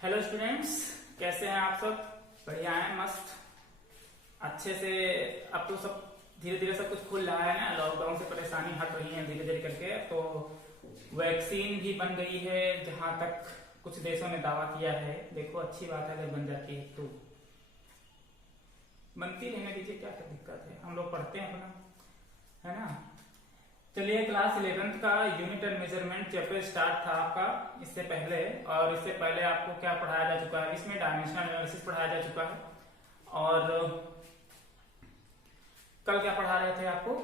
Hello students, कैसे हैं आप सब? बढ़िया हैं, मस्त, अच्छे से। अब तो सब धीरे धीरे सब कुछ खुल रहा है ना, लॉकडाउन से परेशानी हट रही है धीरे धीरे करके। तो वैक्सीन भी बन गई है, जहां तक कुछ देशों ने दावा किया है। देखो, अच्छी बात है अगर बन जाती है तो। बनती रहने दीजिए, क्या दिक्कत है, हम लोग पढ़ते हैं अपना, है ना। चलिए, क्लास 11th का unit and measurement chapter start था आपका इससे पहले। और इससे पहले आपको क्या पढ़ाया जा चुका है? इसमें डायमेंशनल एनालिसिस पढ़ाया जा चुका है। और कल क्या पढ़ा रहे थे आपको?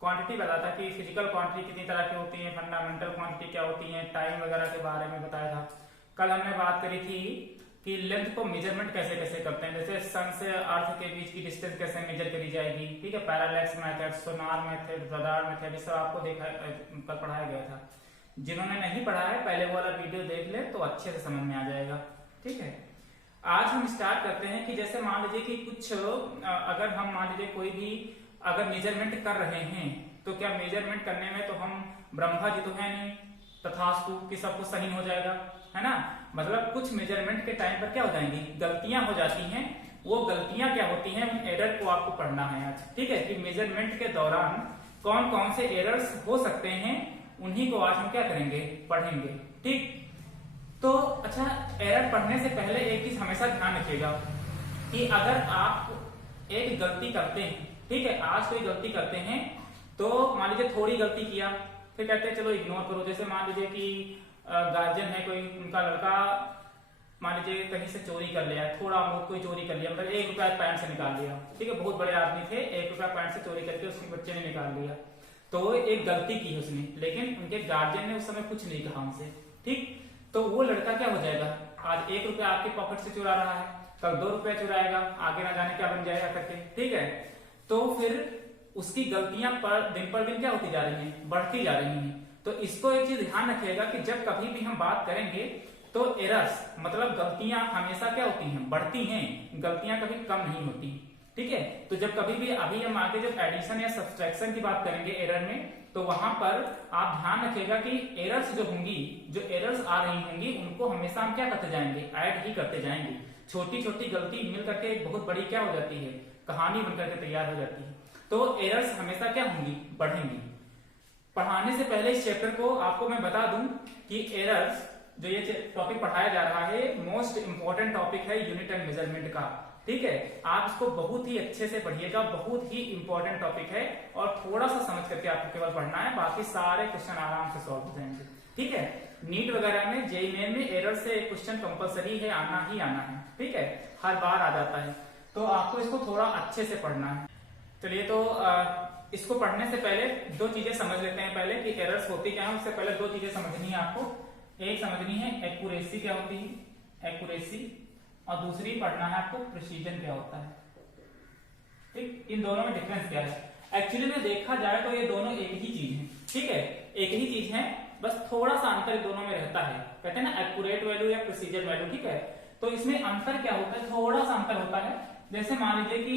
क्वांटिटी बताया था कि फिजिकल क्वांटिटी कितनी तरह की होती है, फंडामेंटल क्वांटिटी क्या होती है, टाइम वगैरह के बारे में बताया था। कल हमने बात करी थी कि लेंथ को मेजरमेंट कैसे कैसे करते हैं, जैसे सन से अर्थ के बीच की डिस्टेंस कैसे मेजर करी जाएगी, ठीक है। पैरालैक्स मेथड, सोनार मेथड, रडार मेथड, ये सब आपको कल पढ़ाया गया था। जिन्होंने नहीं पढ़ा है, पहले वो वाला वीडियो देख ले तो अच्छे से समझ में आ जाएगा, ठीक है। आज हम स्टार्ट करते हैं कि जैसे मान लीजिए कि कुछ अगर हम मान लीजिए कोई भी अगर मेजरमेंट कर रहे हैं, तो क्या मेजरमेंट करने में तो हम ब्रह्मा जी तो है नहीं, तथास्तु कि सब कुछ सही हो जाएगा, है ना। मतलब कुछ मेजरमेंट के टाइम पर क्या हो जाएंगी, गलतियां हो जाती हैं। वो गलतियां क्या होती हैं, उन एरर को आपको पढ़ना है आज, ठीक है। कि मेजरमेंट के दौरान कौन कौन से एरर्स हो सकते हैं, उन्हीं को आज हम क्या करेंगे, पढ़ेंगे, ठीक। तो अच्छा, एरर पढ़ने से पहले एक चीज हमेशा ध्यान रखिएगा कि अगर आप एक गलती करते हैं, ठीक है, आज कोई गलती करते हैं, तो मान लीजिए थोड़ी गलती किया, फिर कहते हैं चलो इग्नोर करो। जैसे मान लीजिए कि गार्जियन है कोई, उनका लड़का मान लीजिए कहीं से चोरी कर लिया, थोड़ा बहुत कोई चोरी कर लिया, मतलब 1 रुपया पैंट से निकाल लिया, ठीक है। बहुत बड़े आदमी थे, 1 रुपया पैंट से चोरी करके उसके बच्चे ने निकाल लिया। तो एक गलती की उसने, लेकिन उनके गार्जियन ने उस समय कुछ नहीं कहा उनसे, ठीक। तो वो लड़का क्या हो जाएगा, आज 1 रुपया आपके पॉकेट से चुरा रहा है, कल 2 रुपया चुराएगा, आगे ना जाने क्या बन जाएगा करके, ठीक है। तो फिर उसकी गलतियां पर दिन क्या होती जा रही हैं, बढ़ती जा रही हैं। तो इसको एक चीज ध्यान रखिएगा कि जब कभी भी हम बात करेंगे तो एरर्स मतलब गलतियां हमेशा क्या होती हैं, बढ़ती हैं, गलतियां कभी कम नहीं होती, ठीक है। तो जब कभी भी अभी हम आगे जब एडिशन या सब्सट्रैक्शन की बात करेंगे एरर में, तो वहां पर आप ध्यान रखिएगा कि एरर्स जो होंगी, जो एरर्स आ रही होंगी, उनको हमेशा हम क्या करते जाएंगे, ऐड ही करते जाएंगे। छोटी छोटी गलती मिल करके एक बहुत बड़ी क्या हो जाती है, कहानी बनकर के तैयार हो जाती है। तो एरर्स हमेशा क्या होंगी, बढ़ेंगी। पढ़ाने से पहले इस चैप्टर को आपको मैं बता दूं कि एरर्स जो ये टॉपिक पढ़ाया जा रहा है, मोस्ट इंपॉर्टेंट टॉपिक है यूनिट एंड मेजरमेंट का, ठीक है। आप इसको बहुत ही अच्छे से पढ़िएगा, बहुत ही इंपॉर्टेंट टॉपिक है। और थोड़ा सा समझ करके आपको केवल पढ़ना है, बाकी सारे क्वेश्चन आराम से सॉल्व हो जाएंगे, ठीक है। नीट वगैरह में, जेईई मेन में एरर से क्वेश्चन कंपलसरी है, आना ही आना है, ठीक है, हर बार आ जाता है। तो आपको इसको थोड़ा अच्छे से पढ़ना है। चलिए, तो इसको पढ़ने से पहले 2 चीजें समझ लेते हैं पहले कि एरर्स होती क्या है। उससे पहले 2 चीजें समझनी है आपको। एक समझनी है एक्यूरेसी क्या होती है, एक्यूरेसी, और दूसरी पढ़ना है आपको प्रिसीजन क्या होता है, ठीक। इन दोनों में डिफरेंस क्या है? एक्चुअली में देखा जाए तो ये दोनों एक ही चीज है, ठीक है, एक ही चीज है, बस थोड़ा सा अंतर दोनों में रहता है। कहते हैं ना एक्यूरेट वैल्यू या प्रिसीजन वैल्यू, ठीक है। तो इसमें अंतर क्या होता है, थोड़ा सा अंतर होता है। जैसे मान लीजिए कि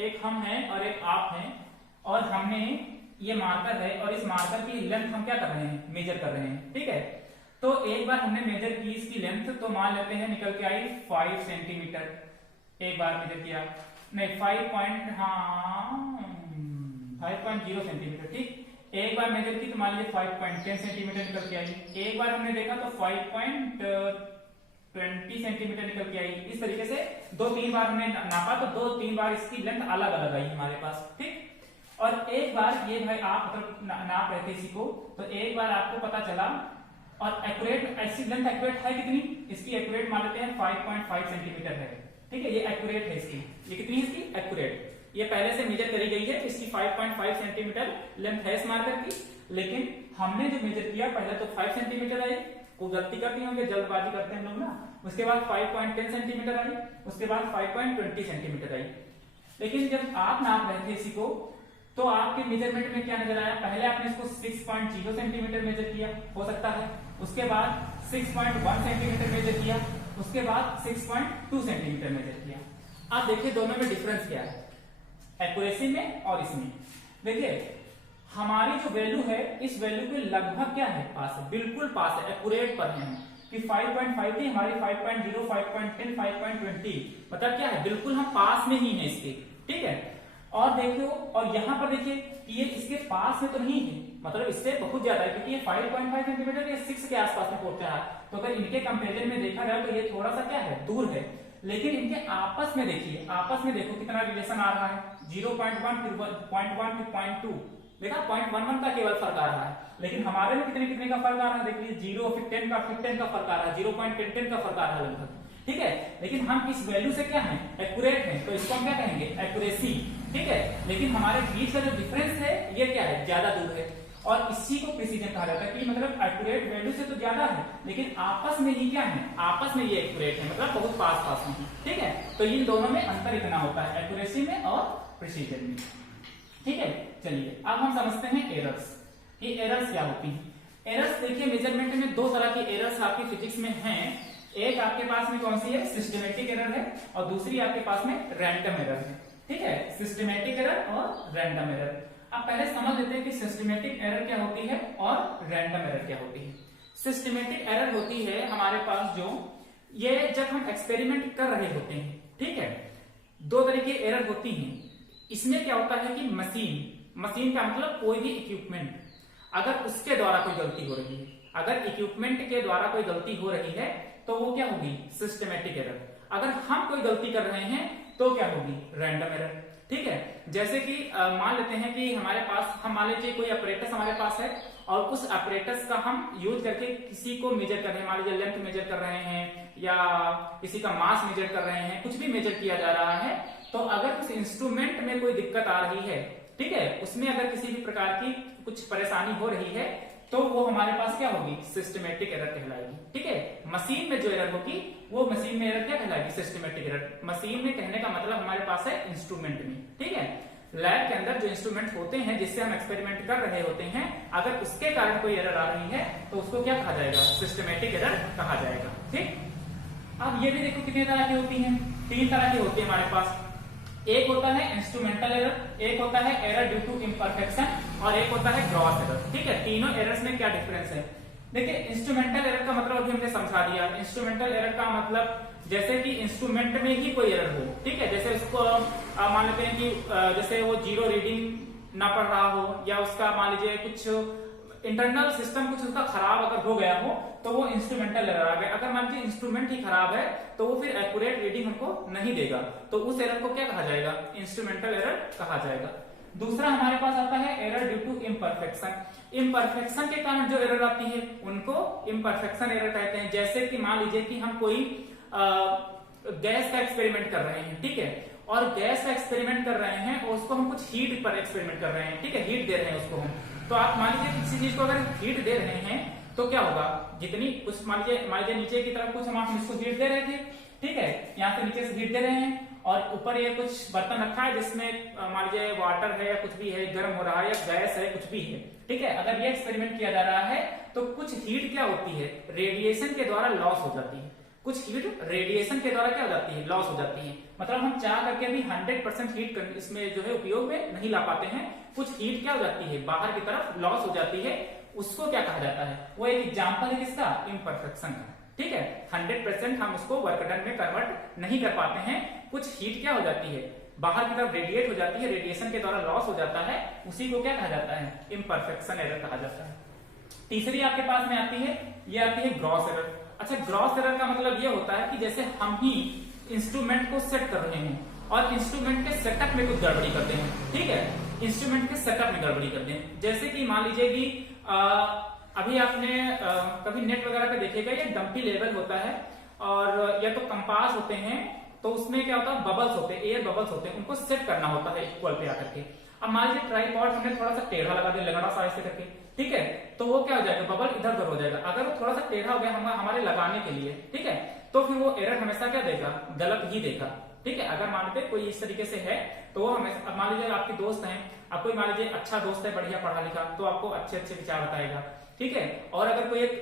एक हम हैं और एक आप हैं, और हमने ये मार्कर है, और इस मार्कर की लेंथ हम क्या कर रहे हैं, मेजर कर रहे हैं, ठीक है। तो एक बार हमने मेजर की इसकी लेंथ, तो मान लेते हैं निकल के आई 5 सेंटीमीटर। एक बार मेजर किया, नहीं 5.0 सेंटीमीटर, ठीक। एक बार मेजर की तो मान लीजिए 5.10 सेंटीमीटर निकल के आई। एक बार हमने देखा तो 5.20 सेंटीमीटर निकल के आई। इस तरीके से 2-3 बार हमने नापा, तो 2-3 बार इसकी लेंथ अलग अलग आई हमारे पास, ठीक। और एक बार ये भाई आप मतलब नाप रहे थे इसी को, तो एक बार आपको पता चला, और एक्यूरेट ऐसी लेंथ एक्यूरेट है कितनी, इसकी एक्यूरेट मान लेते हैं 5.5 सेंटीमीटर है, ठीक है। ये एक्यूरेट है इसकी, ये कितनी है इसकी एक्यूरेट, ये पहले से मेजर करी गई है, इसकी 5.5 सेंटीमीटर लेंथ है इस मार्कर की। लेकिन हमने जो मेजर किया पहले तो 5 सेंटीमीटर आई, वो गलती करती होंगे, जल्दबाजी करते हैं लोग ना। उसके बाद 5.10 सेंटीमीटर आई, उसके बाद 5.20 सेंटीमीटर आई। लेकिन जब आप नाप रहे थे इसी को, तो आपके मेजरमेंट में क्या नजर आया, पहले आपने इसको 6.0 सेंटीमीटर मेजर किया, हो सकता है, उसके बाद 6.1 सेंटीमीटर मेजर किया, उसके बाद 6.2 सेंटीमीटर मेजर किया। आप देखिए दोनों में डिफरेंस क्या है, एक्यूरेसी में और इसमें। देखिए हमारी जो वैल्यू है, इस वैल्यू के लगभग क्या है, पास है, बिल्कुल पास है, एक्यूरेट पर है हम। कि 5.5 थी हमारी 5.0, 5.10, 5.20, मतलब क्या है, बिल्कुल हम पास में ही हैं इसके, ठीक है। और देखो, और यहाँ पर देखिए कि ये इसके पास में तो नहीं है, मतलब इससे बहुत ज्यादा है, क्योंकि ये 5.5 सेंटीमीटर, ये 6 के आसपास में पहुंचा है। तो अगर इनके कंपेरिजन में देखा जाए तो ये थोड़ा सा क्या है, दूर है। लेकिन इनके आपस में देखिए, आपस में देखो कितना रिलेशन आ रहा है, 0.1 फिर 0.1 फिर 0.2, देखा 0.11 का केवल फर्क आ रहा है। लेकिन हमारे में कितने कितने का फर्क आ रहा है, देखिए 0 फिर 10 का, फिर 10 का फर्क आ रहा है, 0.10 का फर्क आ रहा है लगभग, ठीक है। लेकिन हम इस वैल्यू से क्या है, एक्यूरेट है, तो इसको हम क्या कहेंगे, एक्यूरेसी, ठीक है। लेकिन हमारे बीच का जो डिफरेंस है ये क्या है, ज्यादा दूर है, और इसी को प्रिसीजन कहा जाता है, कि मतलब एक्यूरेट वैल्यू से तो ज्यादा है, लेकिन आपस में ही क्या है, आपस में ये एक्यूरेट है, मतलब बहुत पास पास में, ठीक है। तो इन दोनों में अंतर इतना होता है, एक्यूरेसी में और प्रिसीजन में, ठीक है। चलिए अब हम समझते हैं एरर्स, ये एरर्स क्या होती हैं। एरर्स देखिए, मेजरमेंट में दो तरह की एरर्स आपकी फिजिक्स में हैं। एक आपके पास में कौन सी है, सिस्टमेटिक एरर है, और दूसरी आपके पास में रैंडम एरर है, ठीक है। सिस्टमेटिक एरर और रैंडम एरर। अब पहले समझ लेते हैं कि सिस्टमेटिक एरर क्या होती है और रैंडम एरर क्या होती है। सिस्टमेटिक एरर होती है हमारे पास जो, ये जब हम एक्सपेरिमेंट कर रहे होते हैं, ठीक है, दो तरह की एरर होती हैं। इसमें क्या होता है कि मशीन का मतलब कोई भी इक्विपमेंट, अगर उसके द्वारा कोई गलती हो रही है, अगर इक्विपमेंट के द्वारा कोई गलती हो रही है तो वो क्या होगी, सिस्टमेटिक एरर। अगर हम कोई गलती कर रहे हैं तो क्या होगी, रैंडम एरर, ठीक है। जैसे कि मान लेते हैं कि हमारे पास, हम मान लीजिए कोई अपरेटस हमारे पास है, और उस अपरेटस का हम यूज करके किसी को मेजर कर रहे हैं, मान लीजिए लेंथ मेजर कर रहे हैं या किसी का मास मेजर कर रहे हैं, कुछ भी मेजर किया जा रहा है। तो अगर उस इंस्ट्रूमेंट में कोई दिक्कत आ रही है, ठीक है, उसमें अगर किसी भी प्रकार की कुछ परेशानी हो रही है, तो वो हमारे पास क्या होगी, सिस्टमेटिक एरर कहलाएगी, ठीक है। मशीन में जो एरर होगी वो मशीन में एरर क्या कहलाएगी, सिस्टमेटिक एरर। मशीन में कहने का मतलब हमारे पास है इंस्ट्रूमेंट में, ठीक है। लैब के अंदर जो इंस्ट्रूमेंट होते हैं जिससे हम एक्सपेरिमेंट कर रहे होते हैं, अगर उसके कारण कोई एरर आ रही है तो उसको क्या कहा जाएगा, सिस्टमेटिक एरर कहा जाएगा, ठीक। अब ये भी देखो कितने तरह की होती हैं, 3 तरह की होती है हमारे पास। एक होता है इंस्ट्रूमेंटल एरर, एक होता है एरर ड्यू टू इम्परफेक्शन, और एक होता है ग्रॉस एरर, ठीक है। तीनों एरर्स में क्या डिफरेंस है, देखिए। इंस्ट्रूमेंटल एरर का मतलब अभी हमने समझा दिया। इंस्ट्रूमेंटल एरर का मतलब जैसे कि इंस्ट्रूमेंट में ही कोई एरर हो, ठीक है, जैसे उसको मान लेते हैं कि जैसे वो 0 रीडिंग ना पढ़ रहा हो, या उसका मान लीजिए कुछ इंटरनल सिस्टम कुछ उसका खराब अगर हो गया हो, तो वो इंस्ट्रूमेंटल एरर आ गया। अगर मान लीजिए इंस्ट्रूमेंट ही खराब है तो वो फिर एक्यूरेट रीडिंग हमको नहीं देगा, तो उस एरर को क्या कहा जाएगा, इंस्ट्रूमेंटल एरर कहा जाएगा। दूसरा हमारे पास आता है error due to imperfection. Imperfection के कारण जो एरर आती है उनको इम्परफेक्शन एरर कहते हैं। जैसे कि मान लीजिए कि हम कोई गैस का एक्सपेरिमेंट कर रहे हैं, ठीक है, और गैस का एक्सपेरिमेंट कर रहे हैं और उसको हम कुछ हीट पर एक्सपेरिमेंट कर रहे हैं, ठीक है, हीट दे रहे हैं उसको हम। तो आप मान लीजिए किसी चीज को अगर हीट दे रहे हैं तो क्या होगा, जितनी कुछ मान लीजिए नीचे की तरफ कुछ हम इसको हीट दे रहे थे, ठीक है, यहाँ से नीचे से हीट दे रहे हैं, और ऊपर ये कुछ बर्तन रखा है जिसमें मान लीजिए वाटर है या कुछ भी है, गर्म हो रहा है या गैस है, कुछ भी है, ठीक है। अगर ये एक्सपेरिमेंट किया जा रहा है तो कुछ हीट क्या होती है, रेडिएशन के द्वारा लॉस हो जाती है। कुछ हीट रेडिएशन के द्वारा क्या हो जाती है, लॉस हो जाती है। मतलब हम चाह करके भी 100% हीट इसमें जो है उपयोग में नहीं ला पाते हैं। कुछ हीट क्या हो जाती है, बाहर की तरफ लॉस हो जाती है, उसको क्या कहा जाता है, वो एक एग्जाम्पल है किसका, इम्परफेक्शन का, ठीक है। 100% हम उसको वर्क डन में कन्वर्ट नहीं कर पाते हैं। कुछ हीट क्या हो जाती है, बाहर की तरफ रेडिएट हो जाती है, रेडिएशन के द्वारा लॉस हो जाता है, उसी को क्या कहा जाता है, इम्परफेक्शन एरर कहा जाता है। तीसरी आपके पास में आती है, ये आती है ग्रॉस एरर। अच्छा, ग्रॉस एरर का मतलब ये होता है कि जैसे हम ही इंस्ट्रूमेंट को सेट कर रहे हैं और इंस्ट्रूमेंट के सेटअप में कुछ गड़बड़ी करते हैं, ठीक है, इंस्ट्रूमेंट के सेटअप में गड़बड़ी करते हैं। जैसे कि मान लीजिए कि अभी आपने कभी नेट वगैरह पे देखेगा, ये डंपी लेवल होता है, और या तो कंपास होते हैं, तो उसमें क्या होता है, बबल्स होते हैं, एयर बबल्स होते हैं, उनको सेट करना होता है इक्वल पे आकर के। अब मान लीजिए ट्राइपॉड हमने थोड़ा सा टेढ़ा लगा दिया, लगड़ा सा ऐसे करके, ठीक है, तो वो क्या हो जाएगा, बबल इधर उधर हो जाएगा। अगर वो थोड़ा सा टेढ़ा हो गया हमारे लगाने के लिए, ठीक है, तो फिर वो एरर हमेशा क्या देगा, गलत ही देगा, ठीक है। अगर मानते कोई इस तरीके से है तो वो हमेशा, मान लीजिए आपके दोस्त हैं, आप कोई मान लीजिए अच्छा दोस्त है, बढ़िया पढ़ा लिखा, तो आपको अच्छे अच्छे विचार बताएगा, ठीक है। और अगर कोई एक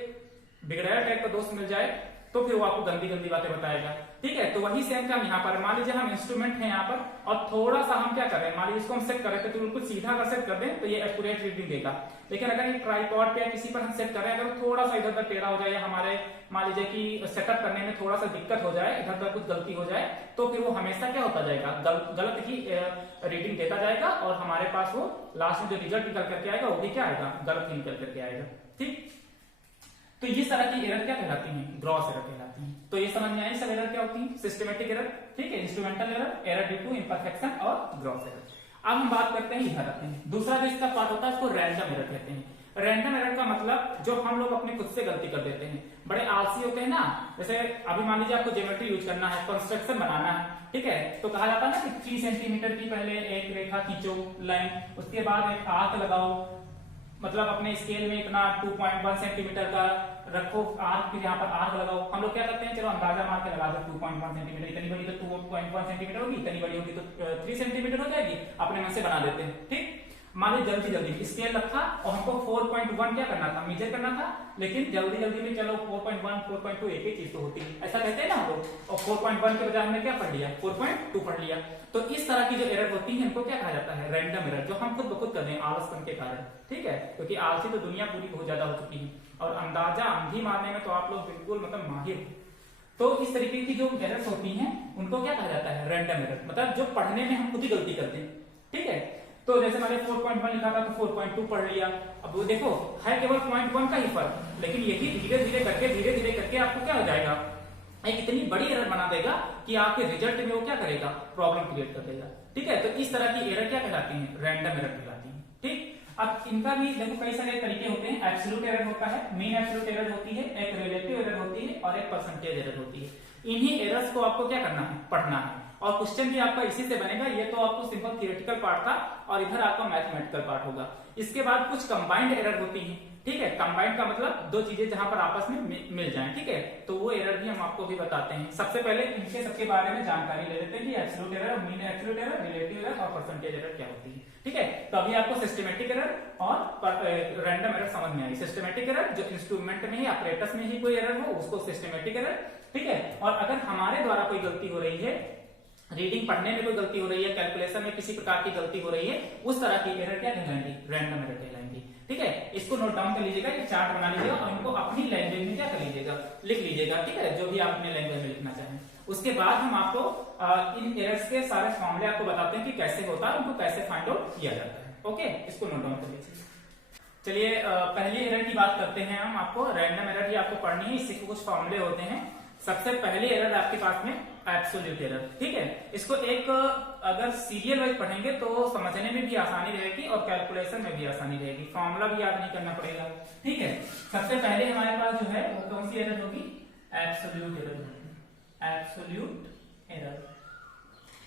बिगड़ाया टाइप का दोस्त मिल जाए तो फिर वो आपको गंदी गंदी बातें बताएगा। ठीक है, तो वही सेम काम यहाँ पर, मान लीजिए हम इंस्ट्रूमेंट है यहाँ पर और थोड़ा सा हम क्या कर रहे हैं, मान लीजिए इसको हम सेट कर रहे थे तो बिल्कुल सीधा अगर सेट कर दें तो ये एक्यूरेट रीडिंग देगा। लेकिन अगर ये ट्राइपॉड पे या किसी पर हम सेट कर रहे हैं, अगर थोड़ा सा इधर उधर टेढ़ा हो जाए या हमारे मान लीजिए कि सेटअप करने में थोड़ा सा दिक्कत हो जाए, इधर उधर कुछ गलती हो जाए, तो फिर वो हमेशा क्या होता जाएगा, गलत ही रीडिंग देता जाएगा और हमारे पास वो लास्ट में जो रिजल्ट निकल करके आएगा वो भी क्या आएगा, गलत ही निकल करके आएगा। ठीक, तो ये तरह की एरर क्या कहलाती हैं, ग्रॉस एरर कहलाती हैं। तो ये समझ में आई सब एरर क्या होती है, सिस्टमेटिक एरर, ठीक है, instrumental error, error due to imperfection और ग्रॉस एरर। अब हम बात करते हैं इधर आते हैं, दूसरा जो इसका पार्ट होता है उसको रैंडम एरर कहते हैं। रैंडम एरर का मतलब जो हम लोग अपने खुद से गलती कर देते हैं, बड़े आलसी होते हैं ना, जैसे अभी मान लीजिए आपको ज्योमेट्री यूज करना है, कंस्ट्रक्शन बनाना है, ठीक है, तो कहा जाता है ना कि 3 सेंटीमीटर की पहले एक रेखा खींचो लाइन, उसके बाद एक आर्क लगाओ, मतलब अपने स्केल में इतना 2.1 सेंटीमीटर का रखो आर्क, फिर यहाँ पर आर्क लगाओ। हम लोग क्या करते हैं, चलो अंदाजा मार के लगा दो 2.1 सेंटीमीटर, इतनी बड़ी तो 2.1 सेंटीमीटर होगी, इतनी बड़ी होगी तो 3 सेंटीमीटर हो जाएगी, अपने मन से बना देते हैं। ठीक, मान लीजिए जल्दी जल्दी स्केल रखा और हमको 4.1 क्या करना था, मेजर करना था, लेकिन जल्दी जल्दी में चलो 4.1 4.2 एक ही चीज तो होती है, ऐसा कहते हैं ना हम लोग, और 4.1 के बजाय हमने क्या पढ़ लिया, 4.2 पढ़ लिया। तो इस तरह की जो एरर होती है इनको क्या कहा जाता है, रैंडम एरर, जो हम खुद ब खुद कर रहे हैं आलसपन के कारण। ठीक है, क्योंकि आलसी तो दुनिया पूरी बहुत ज्यादा हो चुकी है और अंदाजा अंधी मारने में तो आप लोग बिल्कुल मतलब माहिर। तो इस तरीके की जो एरर्स होती हैं उनको क्या कहा जाता है, रैंडम एरर, मतलब जो पढ़ने में हम खुद ही गलती करते हैं। ठीक है, तो जैसे मैंने 4.1 लिखा था तो 4.2 पढ़ लिया, अब वो देखो है केवल 0.1 का ही फर्क, लेकिन यही धीरे धीरे करके आपको क्या हो जाएगा, एक इतनी बड़ी एरर बना देगा कि आपके रिजल्ट में वो क्या करेगा, प्रॉब्लम क्रिएट कर देगा। ठीक है, तो इस तरह की एरर क्या कहलाती है, रैंडम एरर कहलाती है। ठीक, अब इनका भी देखो कई सारे तरीके होते हैं, एब्सोल्यूट एरर होता है, मीन एब्सोल्यूट एरर होती है, एक रिलेटिव एरर होती है और एक परसेंटेज एरर होती है। इन्हीं एरर्स को आपको क्या करना है, पढ़ना है, और क्वेश्चन भी आपका इसी से बनेगा। ये तो आपको सिंपल थियोरेटिकल पार्ट था और इधर आपका मैथमेटिकल पार्ट होगा। इसके बाद कुछ कंबाइंड एरर होती है। ठीक है, कंबाइंड का मतलब दो चीजें जहां पर आपस में मिल जाएं। ठीक है, तो वो एरर भी हम आपको भी बताते हैं। सबसे पहले इनके सबके बारे में जानकारी ले लेते हैं कि absolute error, mean absolute error, relative error और परसेंटेज एरर क्या होती है। ठीक है, तो अभी आपको सिस्टमेटिक एरर और रैंडम एरर समझ में आई। सिस्टमेटिक एरर जो इंस्ट्रूमेंट में ही, ऑपरेटर्स में ही कोई एरर हो उसको सिस्टमेटिक एरर। ठीक है, और अगर हमारे द्वारा कोई गलती हो रही है, रीडिंग पढ़ने में कोई गलती हो रही है, कैलकुलेशन में किसी प्रकार की गलती हो रही है, उस तरह की एरर क्या कहलाएंगी, रैंडम एरर कहलाएंगी। ठीक है, इसको नोट डाउन कर लीजिएगा, एक चार्ट बना लीजिएगा और इनको अपनी लैंग्वेज में क्या कर लीजिएगा, लिख लीजिएगा। ठीक है, जो भी आप अपने लैंग्वेज में लिखना चाहें। उसके बाद हम आपको इन एरर्स के सारे फॉर्मूले आपको बताते हैं कि कैसे होता है, उनको कैसे फाइंड आउट किया जाता है। ओके, इसको नोट डाउन कर लीजिए। चलिए पहली एरर की बात करते हैं हम। आपको रैंडम एरर ही आपको पढ़नी है, इससे कुछ फॉर्मूले होते हैं। सबसे पहली एरर आपके पास में एब्सोल्यूट एरर। ठीक है, इसको एक अगर सीरियल वाइज पढ़ेंगे तो समझने में भी आसानी रहेगी और कैलकुलेशन में भी आसानी रहेगी, फॉर्मूला भी याद नहीं करना पड़ेगा। ठीक है, सबसे पहले हमारे पास जो है वो कौन सी एरर होगी, एब्सोल्यूट एरर होगी, एब्सोल्यूट एरर।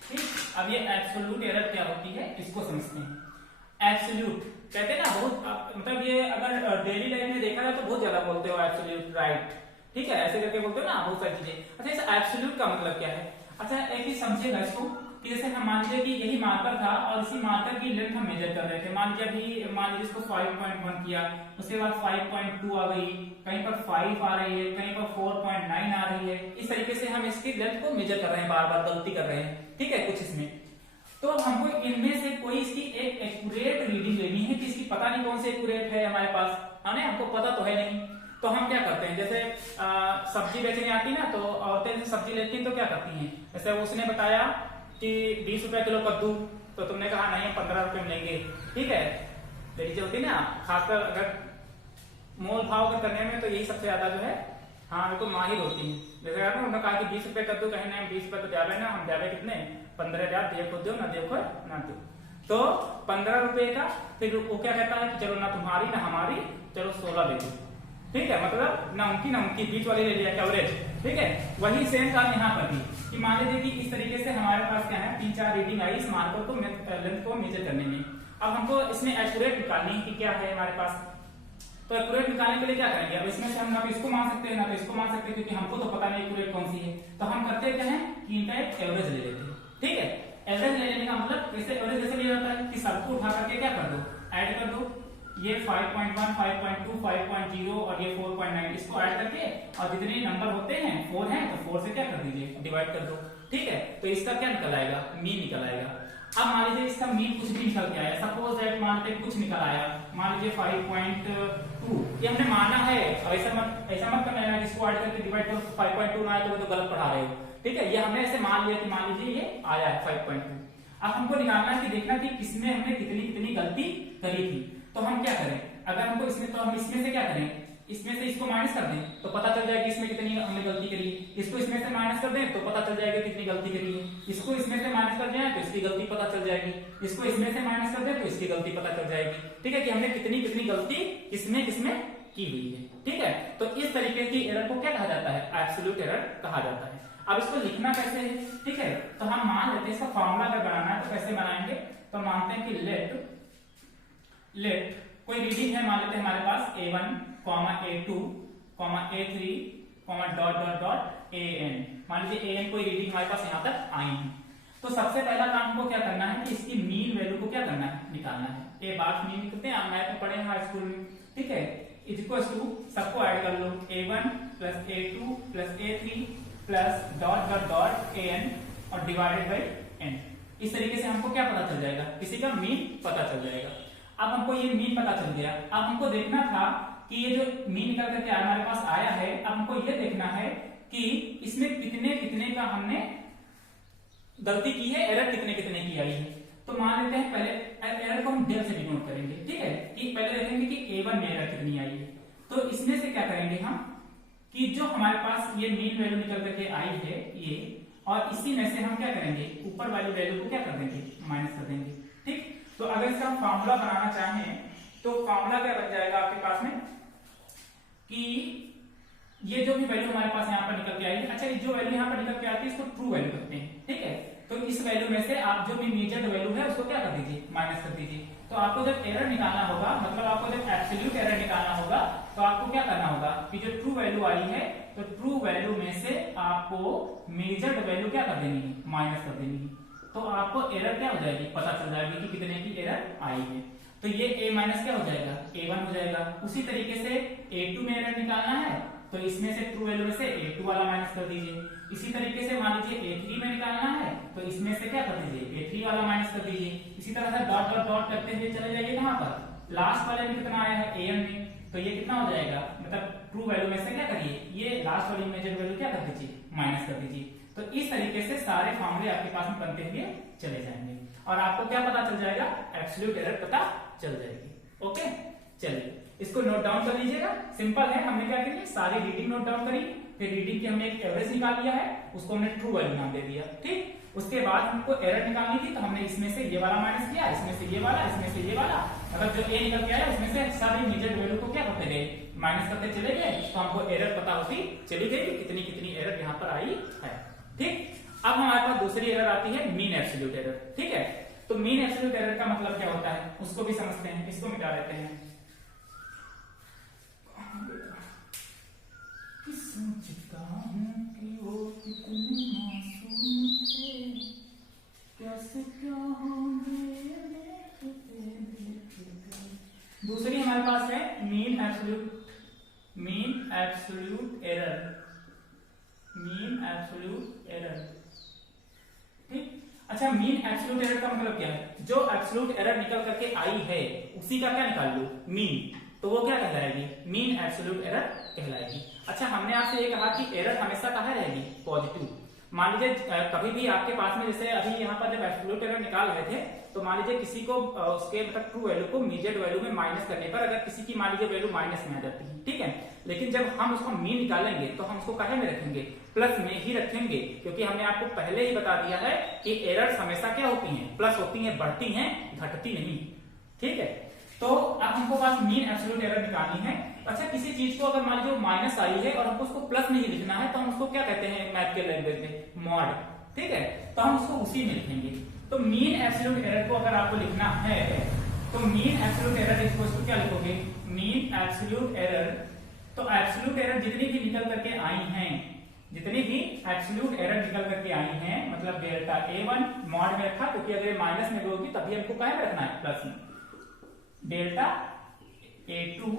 ठीक, अब ये एब्सोल्यूट एरर क्या होती है इसको समझते हैं। एब्सोल्यूट कहते हैं ना, बहुत मतलब ये अगर डेली लाइफ में देखा जाए तो बहुत ज्यादा बोलते हो एब्सोल्यूट राइट। ठीक है, ऐसे करके बोलते हो ना बहुत सारी चीजें। अच्छा, इस एब्सोल्यूट का मतलब क्या है। अच्छा, एक चीज समझिएगा इसको कि जैसे हम मान लीजिए कि यही मार्कर था और इसी मार्कर की लेंथ हम मेजर कर रहे थे। मान लीजिए इसको 5.1 किया, उसके बाद 5.2 आ गई, कहीं पर 5 आ रही है, कहीं पर 4.9 आ रही है। इस तरीके से हम इसकी लेंथ को मेजर कर रहे हैं, बार बार गलती कर रहे हैं। ठीक है, कुछ इसमें तो हमको इनमें से कोई इसकी एक एक्यूरेट रीडिंग लेनी है कि इसकी पता नहीं कौन सी एक्यूरेट है हमारे पास, हमको पता तो है नहीं। तो हम क्या करते हैं, जैसे सब्जी बेचने आती है ना, तो औरतें जैसे सब्जी लेती हैं तो क्या करती हैं, जैसे उसने बताया कि 20 रुपए किलो कद्दू, तो तुमने कहा नहीं 15 रुपए में लेंगे। ठीक है, लेडीज होती है ना, खासकर अगर मोल भाव कर करने में तो यही सबसे ज्यादा जो है हाँ बिल्कुल माहिर होती है। जैसे उन्होंने कहा कि 20 रुपए कद्दू, कहीं ना 20 रुपए तो ज्यादा है ना, हम ज्यादा कितने 15,000 देखो दो ना देखो ना दो, तो 15 रुपए का। फिर वो क्या कहता है कि चलो ना तुम्हारी ना हमारी, चलो 16 दे दो। ठीक है, मतलब ना उनकी बीच वाली ले लिया एवरेज। ठीक है, वही सेम काम यहाँ पर भी कि मान लीजिए कि इस तरीके से हमारे पास क्या है 3-4 रीडिंग आई इस मार्कर को लेंथ को मेजर करने में। अब हमको इसमें एक्यूरेट निकालनी है कि क्या है हमारे पास, तो एक्यूरेट निकालने के लिए क्या करेंगे, अब इसमें से हम ना तो इसको मान सकते हैं ना तो इसको मान सकते हैं, क्योंकि हमको तो पता नहीं एक्यूरेट कौन सी है। तो हम करते क्या है कि इनका एक एवरेज ले लेते हैं। ठीक है, एवरेज ले लेने का मतलब कैसे एवरेज जैसे लिया जाता है कि सबको उठा करके क्या कर दो, ऐड कर दो। ये 5.1, 5.2, 5.0 और ये 4.9 इसको ऐड करके और जितने नंबर होते हैं 4 हैं तो 4 से क्या कर दीजिए, डिवाइड कर दो। ठीक है, तो इसका क्या निकल आएगा, मीन निकल आएगा। अब मान लीजिए इसका मीन कुछ भी निकल के आया, सपोज दैट मान लीजिए कुछ निकल आया, मान लीजिए 5.2, ये हमने माना है, ऐसा मत करना है इसको ऐड करके डिवाइड करो 5.2 ना आए तो वो तो गलत पढ़ा रहे हो। ठीक है, ये हमने ऐसे मान लिया कि मान लीजिए ये आया है 5.2। अब हमको निकालना है कि देखना कि किसमें हमने कितनी कितनी गलती करी थी। तो हम क्या करें, अगर हमको इसमें, तो हम इसमें से क्या करें, इसमें से इसको माइनस कर दें तो पता चल जाएगा इसमें कितनी हमने गलती करी है। इसको इसमें से माइनस कर दें तो पता चल जाएगा कितनी गलती करी है। इसको इसमें से माइनस कर दें तो इसकी गलती पता चल जाएगी, इसको इसमें से माइनस कर दें तो इसकी गलती पता चल जाएगी। ठीक है, कि हमने कितनी कितनी गलती किसमें किसमें की हुई है। ठीक है, तो इस तरीके की एरर को क्या कहा जाता है, एब्सोल्यूट एरर कहा जाता है। अब इसको लिखना कैसे है, ठीक है, तो हम मान लेते हैं इसका फॉर्मूला अगर बनाना है तो कैसे बनाएंगे, तो मानते हैं कि लेट कोई रीडिंग है, मान लेते हैं हमारे पास a1, a2, a3, dot dot dot an। मान लीजिए an कोई रीडिंग हमारे पास यहाँ तक आई है, तो सबसे पहला काम हमको क्या करना है कि इसकी मीन वैल्यू को क्या करना है, निकालना है। ए बात मीन करते हैं, मैथ में पढ़े हैं स्कूल में। ठीक है, इज इक्वल टू सबको ऐड कर लो, a1 plus a2 plus a3 plus dot dot dot an और डिवाइडेड बाई n। इस तरीके से हमको क्या पता चल जाएगा, किसी का मीन पता चल जाएगा। अब हमको ये मीन पता चल गया, अब हमको देखना था कि ये जो मीन निकल करके हमारे पास आया है, अब हमको ये देखना है कि इसमें कितने कितने का हमने गलती की है, एरर कितने कितने की आई है। तो मान लेते हैं पहले एरर को हम डेल से डिनोट करेंगे। ठीक है, कि पहले देखेंगे कि a1 में एरर कितनी आई है, तो इसमें से क्या करेंगे हम कि जो हमारे पास ये मीन वैल्यू निकल करके आई है ये, और इसी में से हम क्या करेंगे, ऊपर वाली वैल्यू को क्या कर देंगे, माइनस कर देंगे। ठीक, तो अगर इसका हम फॉर्मूला बनाना चाहें तो फॉर्मूला क्या बन जाएगा आपके पास में कि ये जो भी वैल्यू हमारे पास यहाँ पर निकल के आई है, अच्छा जो वैल्यू यहाँ पर निकल के आती है इसको ट्रू वैल्यू कहते हैं। ठीक है, तो इस वैल्यू में से आप जो भी मेजर्ड वैल्यू है उसको क्या कर दीजिए, माइनस कर दीजिए। तो आपको जब एरर निकालना होगा, मतलब आपको जब एब्सोल्यूट एरर निकालना होगा, तो आपको क्या करना होगा कि जो ट्रू वैल्यू आई है तो ट्रू वैल्यू में से आपको मेजर्ड वैल्यू क्या कर देनी है, माइनस कर देनी है। तो आपको एरर क्या हो जाएगी, पता चल जाएगी कि कितने की एरर आई है। तो ये a माइनस क्या हो जाएगा, a1 हो जाएगा। उसी तरीके से a2 में एरर निकालना है तो इसमें से ट्रू वैल्यू में से a2 वाला माइनस कर दीजिए। इसी तरीके से मान लीजिए a3 में निकालना है तो इसमें से क्या कर दीजिए, a3 वाला माइनस कर दीजिए। इसी तरह से डॉट डॉट डॉट करते हुए चले जाइए कहां पर, लास्ट वाले में कितना आया है an में, तो ये कितना हो जाएगा, मतलब ट्रू वैल्यू में से क्या करिए, ये लास्ट वाली मेजर वैल्यू क्या कर दीजिए, माइनस कर दीजिए। तो इस तरीके से सारे फॉर्मूले आपके पास में बनते हुए चले जाएंगे और आपको क्या पता चल जाएगा, एब्सोल्यूट एरर पता चल जाएगी। ओके, चलिए इसको नोट डाउन कर लीजिएगा। सिंपल है, हमने क्या किया, सारी रीडिंग नोट डाउन करी, फिर रीडिंग की हमने एक एवरेज निकाल लिया है, उसको हमने ट्रू वैल्यू नाम दे दिया। ठीक, उसके बाद हमको एरर निकालनी थी तो हमने इसमें से ये वाला माइनस किया, इसमें से ये वाला, इसमें से ये वाला, मतलब जो ए निकल के आया उसमें से सारी मेजर वैल्यू को क्या करते गए, माइनस करते चले गए, तो हमको एरर पता होती चली गई कितनी कितनी एरर यहाँ पर आई है। ठीक, अब हमारे पास दूसरी एरर आती है मीन एब्सोल्यूट एरर। ठीक है, तो मीन एब्सोल्यूट एरर का मतलब क्या होता है उसको भी समझते हैं, इसको मिटा देते हैं। दूसरी हमारे पास है mean absolute error, mean absolute error. ठीक, अच्छा मीन एब्सोल्यूट एरर का मतलब क्या है, जो एब्सोल्यूट एरर निकल करके आई है उसी का क्या निकाल लो, मीन, तो वो क्या कहलाएगी, मीन एब्सोल्यूट एरर कहलाएगी। अच्छा, हमने आपसे ये कहा कि एरर हमेशा कहाँ रहेगी, पॉजिटिव। मान लीजिए कभी भी आपके पास में, जैसे अभी यहाँ पर जब एब्सोल्यूट एरर निकाल रहे थे तो मान लीजिए किसी को उसके मतलब ट्रू वैल्यू को मेजर्ड वैल्यू में माइनस करने पर अगर किसी की मान लीजिए वैल्यू माइनस में आ जाती है, ठीक है, लेकिन जब हम उसको मीन निकालेंगे तो हम उसको काहे में रखेंगे, प्लस में ही रखेंगे, क्योंकि हमने आपको पहले ही बता दिया है कि एरर्स हमेशा क्या होती हैं, प्लस होती हैं, बढ़ती हैं, घटती नहीं। ठीक है, तो अब हमको पास मीन एब्सोल्यूट एरर निकालनी है। अच्छा, किसी चीज को अगर मान लीजिए माइनस आई है और हमको उसको प्लस नहीं लिखना है तो हम उसको क्या कहते हैं मैथ के लैंग्वेज में, मॉड। ठीक है, तो हम उसको उसी में लिखेंगे। तो मीन एब्सोल्यूट एरर को अगर आपको लिखना है तो mean absolute error equals to क्या लिखोगे, मीन एब्सोल्यूट एरर। तो एब्सोल्यूट एरर जितनी भी निकल करके आई हैं, जितनी भी एब्सोल्यूट एरर निकल करके आई हैं, मतलब डेल्टा A1 मॉड में रखा, क्योंकि अगर माइनस में होगी तभी हमको कहाँ में रखना है, प्लस में, delta A2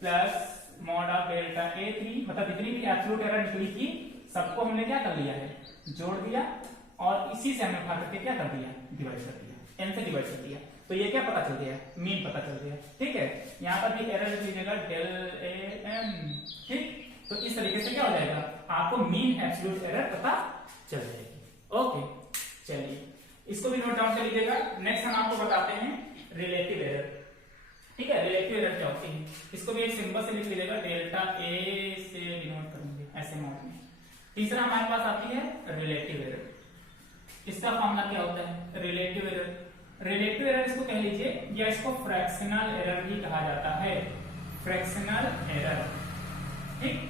plus mod of delta A3, मतलब जितनी भी एब्सोल्यूट एरर निकली थी सबको हमने क्या कर लिया है, जोड़ दिया और इसी से हमने उठा करके क्या कर दिया, डिवाइड कर दिया, n से डिवाइड कर दिया। तो ये क्या पता चल गया, मीन पता चल गया। ठीक है, यहाँ पर भी एरर लिख लीजिएगा डेल AM। ठीक, तो इस तरीके से क्या हो जाएगा, आपको मीन एब्सोल्यूट एरर पता चल जाएगी। ओके, चलिए इसको भी नोट डाउन कर लीजिएगा। नेक्स्ट हम आपको बताते हैं रिलेटिव एरर। ठीक है, रिलेटिव एरर क्या होती है, इसको भी एक सिंबल से लिख लीजिएगा, डेल्टा A से डिनोट करेंगे ऐसे मोड में। तीसरा हमारे पास आती है रिलेटिव एरर। इसका फॉर्मूला क्या होता है, रिलेटिव एरर। रिलेटिव एरर इसको कह लीजिए या इसको फ्रैक्शनल एरर भी कहा जाता है, फ्रैक्शनल एरर। ठीक,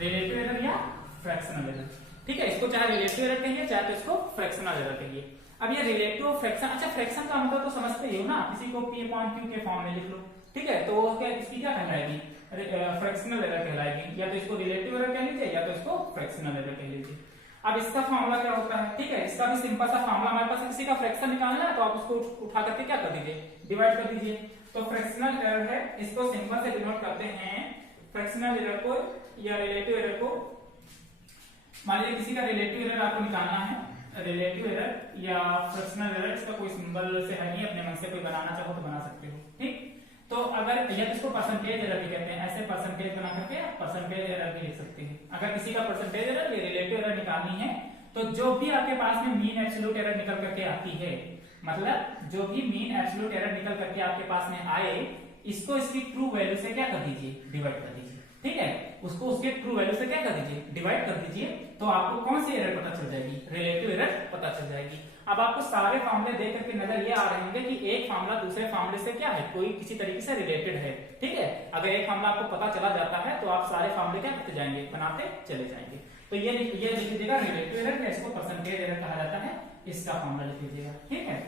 रिलेटिव एरर या फ्रैक्शनल एरर। ठीक है, इसको चाहे रिलेटिव एरर कहिए चाहे तो इसको फ्रैक्शनल एरर कहिए। अब ये रिलेटिव फ्रैक्शन, अच्छा फ्रैक्शन का मतलब तो समझते ही हो ना, किसी को P/Q के फॉर्म में लिख लो। ठीक है, तो वो क्या, इसकी क्या कहलाएगी, फ्रैक्शनल एरर कहलाएगी। या तो इसको रिलेटिव एरर कह लीजिए या तो इसको फ्रैक्शनल एरर कह लीजिए। अब इसका फॉर्मूला क्या होता है, ठीक है, इसका भी सिंपल सा फॉर्मूला, हमारे पास किसी का फ्रैक्शन निकालना है तो आप उसको उठा करके क्या कर दीजिए, डिवाइड कर दीजिए। तो फ्रैक्शनल एरर है, इसको सिंबल से डिनोट करते हैं, फ्रैक्शनल एरर को या रिलेटिव एरर को। मान लीजिए किसी का रिलेटिव एरर आपको निकालना है, रिलेटिव एरर या फ्रैक्शनल एरर, इसका कोई सिंबल से है नहीं, अपने मन से कोई बनाना चाहो तो बना सकते हो। ठीक, तो अगर या इसको परसेंटेज एरर भी कहते हैं, ऐसे परसेंटेज बना करके परसेंटेज एरर भी लिख सकते हैं। अगर किसी का परसेंटेज एरर या रिलेटिव एरर निकालनी है तो जो भी आपके पास में मीन एब्सोल्यूट एरर निकल करके आती है, मतलब जो भी मीन एब्सोल्यूट एरर निकल करके आपके पास में आए, इसको इसकी ट्रू वैल्यू से क्या कर दीजिए, डिवाइड कर दीजिए। ठीक है, उसको उसके ट्रू वैल्यू से क्या कर दीजिए, डिवाइड कर दीजिए। तो आपको कौन सी एरर पता चल जाएगी, रिलेटिव एरर पता चल जाएगी। अब आपको सारे फॉर्मूले देख करके नजर ये आ रहे होंगे कि एक फॉर्मूला दूसरे फॉर्मूले से क्या है, कोई किसी तरीके से रिलेटेड है। ठीक है, अगर एक फॉर्मूला आपको पता चला जाता है तो आप सारे फॉर्मूले क्या करते जाएंगे, बनाते चले जाएंगे। तो ये लिख लीजिएगा रिलेटिव एरर, इसको परसेंटेज एरर कहा जाता है, इसका फॉर्मूला लिख लीजिएगा। ठीक है,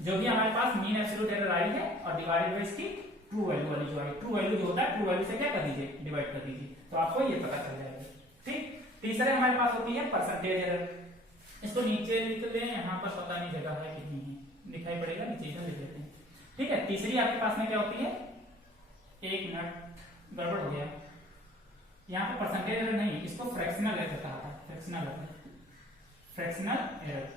जो भी हमारे पास मीन एब्सोल्यूट एरर आई है और डिवाइडेड बाय इसकी ट्रू वैल्यू वाली जो आई, ट्रू वैल्यू जो होता है ट्रू वैल्यू से क्या कर दीजिए, डिवाइड कर दीजिए, तो आपको ये पता चल जाएगा। ठीक, तीसरे हमारे पास होती है परसेंटेज एरर। इसको नीचे लिख लें, यहाँ पर पता नहीं जगह है कि नहीं है, दिखाई पड़ेगा, नीचे लिख लेते हैं। ठीक है, तीसरी आपके पास में क्या होती है, एक मिनट गड़बड़ हो गया, यहाँ पे परसेंटेज एरर नहीं, इसको फ्रैक्शनल एरर कहा था, फ्रैक्शनल एरर, फ्रैक्शनल एरर।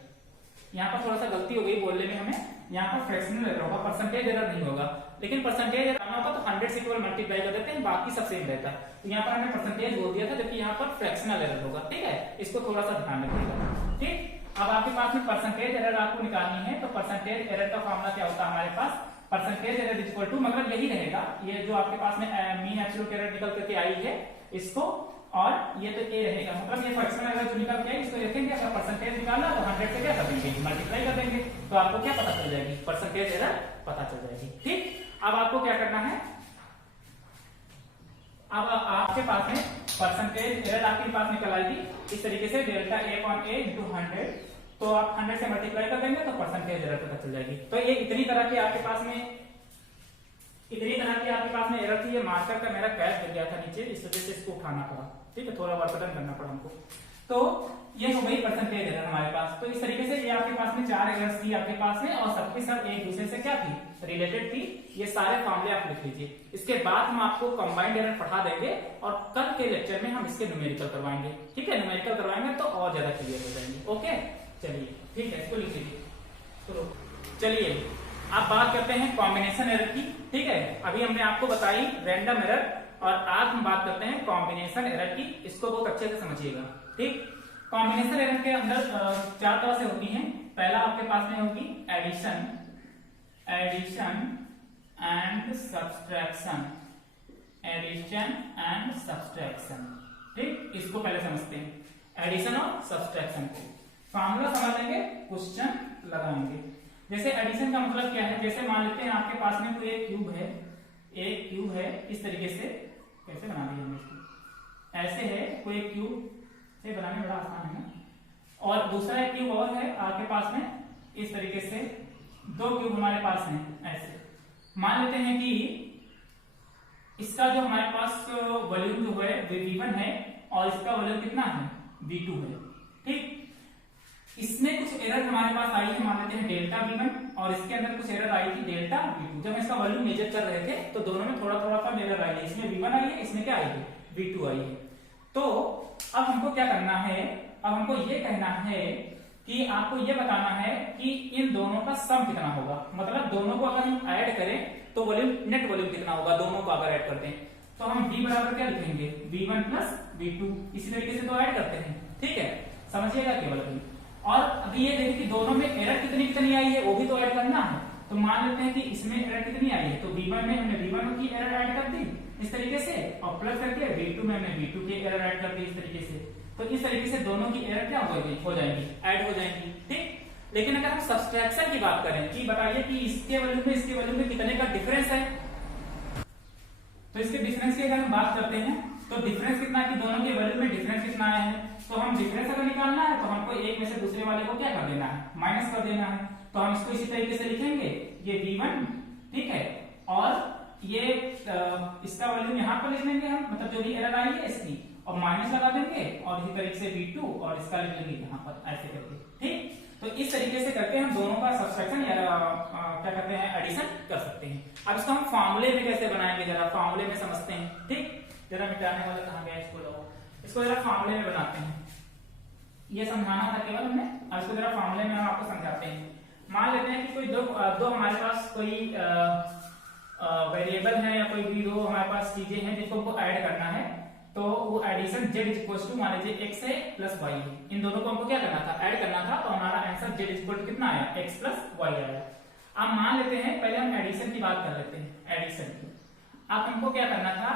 यहाँ पर थोड़ा सा गलती हो गई बोलने में हमें, यहाँ पर फ्रैक्शनल एरर होगा, परसेंटेज एरर नहीं होगा। लेकिन परसेंटेज एरर आना होता तो 100 से केवल मल्टीप्लाई कर देते हैं, बाकी सब सेम रहता है। तो यहाँ पर हमने परसेंटेज बोल दिया था, जबकि यहाँ पर फ्रैक्शनल एरर होगा। ठीक है, इसको थोड़ा सा ध्यान रखिएगा। ठीक, अब आपके पास में परसेंटेज एरर आपको निकालनी है, तो परसेंटेज एरर का फॉर्मूला क्या होता है हमारे पास, परसेंटेज एरर इक्वल टू, मतलब यही रहेगा, ये जो आपके पास में मीन एब्सोल्यूट एरर निकल करके आई है इसको, और ये तो ए रहेगा, मतलब ये फ्रैक्शनल एरर जो निकल के आई इसको रखेंगे, अगर परसेंटेज निकालना तो 100 से क्या कर देंगे, मल्टीप्लाई कर देंगे, तो आपको क्या पता चल जाएगी, परसेंटेज एरर पता चल जाएगी। ठीक, अब आपको क्या करना है, अब आपके पास में परसेंटेज एरर आपके पास निकल आएगी इस तरीके से, डेल्टा A/A इंटू 100, तो आप 100 से मल्टीप्लाई कर देंगे तो परसेंटेज एरर पता चल जाएगी। तो ये इतनी तरह की आपके पास में, इतनी तरह की आपके पास में एरर थी। ये मार्कर का मेरा कैच गिर गया था नीचे, इस वजह से इसको उठाना पड़ा। ठीक है, थोड़ा वर्कआउट करना पड़ा हमको। तो ये हो गई परसेंटेज एरर हमारे पास। तो इस तरीके से ये आपके पास में 4 एरर्स थी आपके पास में, और सबके सब एक दूसरे से क्या थी, रिलेटेड थी। ये सारे फॉर्मूले आप लिख लीजिए। इसके बाद हम आपको कंबाइंड एरर पढ़ा देंगे और कल के लेक्चर में हम इसके न्यूमेरिकल करवाएंगे। ठीक है, न्यूमेरिकल करवाएंगे तो और ज्यादा क्लियर हो जाएंगे। ओके, चलिए ठीक है, इसको लिख लीजिए। तो चलिए अब बात करते हैं कॉम्बिनेशन एरर की। ठीक है, अभी हमने आपको बताई रैंडम एरर, और आज हम बात करते हैं कॉम्बिनेशन एरर की। इसको बहुत अच्छे से समझिएगा। ठीक, कॉम्बिनेशन एरर के अंदर 4 तरह से होती हैं। पहला आपके पास में होगी addition, addition and subtraction, addition and subtraction. ठीक, इसको पहले समझते हैं, एडिशन और सब्सट्रैक्शन को। फॉर्मूला समझ लेंगे, क्वेश्चन लगाएंगे। जैसे एडिशन का मतलब क्या है, जैसे मान लेते हैं आपके पास में कोई एक क्यूब है, एक क्यूब है इस तरीके से, कैसे बना दिया हमने इसको, ऐसे है, कोई क्यूब से बनाने बड़ा आसान है ना, और दूसरा एक क्यूब और है आपके पास में इस तरीके से, 2 क्यूब हमारे पास हैं ऐसे। मान लेते हैं कि इसका जो हमारे पास वॉल्यूम जो है V1 है और इसका वॉल्यूम कितना है, V2 है। ठीक, इसमें कुछ एरर हमारे पास आई है, मान लेते हैं डेल्टा V1 और इसके अंदर कुछ एरर आई थी डेल्टा V2। जब हम इसका वॉल्यूम मेजर कर रहे थे तो दोनों में थोड़ा थोड़ा सा एरर आई है, इसमें V1 आई है, इसमें क्या आई है V2 आई है। तो अब हमको क्या करना है, अब हमको ये कहना है कि आपको ये बताना है कि इन दोनों का सम कितना होगा, मतलब दोनों को अगर हम ऐड करें तो वॉल्यूम नेट वॉल्यूम कितना होगा, दोनों को अगर ऐड करते हैं तो हम V बराबर क्या लिखेंगे V1 प्लस V2, इसी तरीके से तो ऐड करते हैं, ठीक है, समझिएगा केवल अभी। और अभी ये देखिए कि दोनों में एरर कितनी कितनी आई है वो भी तो ऐड करना है। तो मान लेते हैं कि इसमें एरर कितनी आई है, तो V1 में हमने V1 की एरर ऐड कर दी इस तरीके से, और प्लस करके V2 में हमने V2 की एरर ऐड कर दी इस तरीके से। तो इस तरीके से दोनों की एरर क्या हो जाएंगी, ऐड हो जाएंगी, ठीक। लेकिन अगर हम सब्सट्रैक्शन की बात करें कि बताइए कि इसके वैल्यू में इसके वैल्यू में कितने का डिफरेंस है, तो इसके डिफरेंस की अगर हम बात करते हैं तो डिफरेंस कितना है कि दोनों के वैल्यू में डिफरेंस कितना आया है। तो हम डिफरेंस अगर निकालना है तो हमको एक में से दूसरे वाले को क्या कर देना है, माइनस कर देना है। तो हम इसको इसी तरीके से लिखेंगे, ये V1, ठीक है, और ये इसका वैल्यू यहाँ पर लिख लेंगे हम, मतलब जो भी एरर आई है इसकी, और माइनस लगा देंगे और इसी तरीके से V2 और इसका लिख लेंगे यहाँ पर ऐसे करके, ठीक। तो इस तरीके से करके हम दोनों का सब्सट्रैक्शन या क्या कहते हैं एडिशन कर सकते हैं। अब इसको हम फॉर्मूले में कैसे बनाएंगे, जरा फॉर्मूले में समझते हैं, ठीक। जरा मिटाने वाला कहाँ गया, इसको लो, इसको जरा फॉर्मूले में बनाते हैं। ये समझाना था केवल हमने, अब इसको जरा फॉर्मूले में हम आपको समझाते हैं। मान लेते हैं कि कोई दो हमारे पास कोई वेरिएबल है या कोई भी दो हमारे पास चीजें हैं जिनको हमको ऐड करना है। तो वो एडिशन z इक्वल टू मान लीजिए x है प्लस y है, इन दोनों को हमको क्या करना था, ऐड करना था। तो हमारा आंसर z इक्वल टू कितना आया, x प्लस y आया। अब मान लेते हैं, पहले हम एडिशन की बात कर लेते हैं, एडिशन की। अब हमको क्या करना था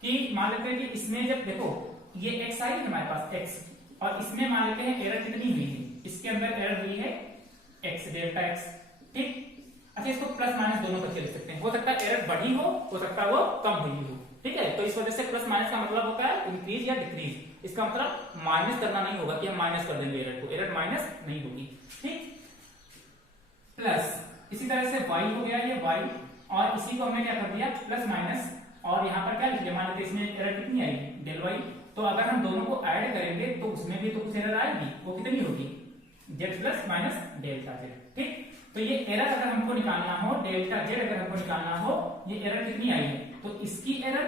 कि मान लेते हैं कि इसमें जब देखो ये x आई है हमारे पास x, और इसमें मान लेते हैं एरर कितनी हुई है, इसके अंदर एरर हुई है x, डेल्टा x, ठीक। अच्छा, इसको प्लस माइनस दोनों करके लिख सकते हैं, हो सकता है एरर बढ़ी हो सकता है वो कम हुई हो, ठीक है। तो इस वजह से प्लस माइनस का मतलब होता है इंक्रीज या डिक्रीज। इसका मतलब माइनस करना नहीं होगा कि हम माइनस कर देंगे एरर को, एरर माइनस नहीं होगी, ठीक। प्लस इसी तरह से y हो गया ये y, और इसी को हमने क्या कर दिया प्लस माइनस, और यहाँ पर क्या लिख दिया, मान लेते इसमें एरर कितनी आई डेल y। तो अगर हम दोनों को ऐड करेंगे तो उसमें भी तो कुछ एरर आएगी, वो कितनी होगी z plus minus delta z, ठीक। तो ये एरर अगर हमको निकालना हो, डेल्टा z अगर हमको निकालना हो, ये एरर कितनी आई है, तो इसकी एरर